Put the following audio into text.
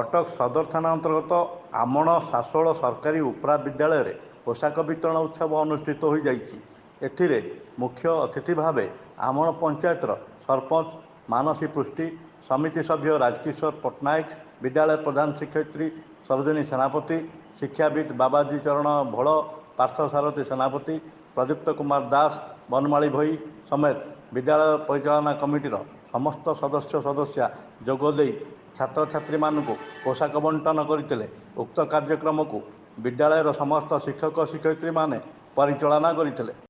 कटक सदर थाना अंतर्गत आमण सासोल सरकारी उपरा विद्यालय पोशाक वितरण उत्सव अनुष्ठित हो जाइए। मुख्य अतिथि भाव आमण पंचायतर सरपंच मानसी पृष्टि, समिति सभ्य राजकिशोर पट्टनायक, विद्यालय प्रधान शिक्षयित्री सरोजिनी सेनापति, शिक्षाविद बाबाजी चरण भोल, पार्थसारथी सेनापति, प्रदीप्त कुमार दास, बनमाली भई समेत विद्यालय परिचालना कमिटीर समस्त सदस्य सदस्या जोगदे छात्र छात्री मानू पोशाक बंटन करते। उक्त कार्यक्रम को विद्यालयर समस्त शिक्षक शिक्षयित्री माने परिचालना करते।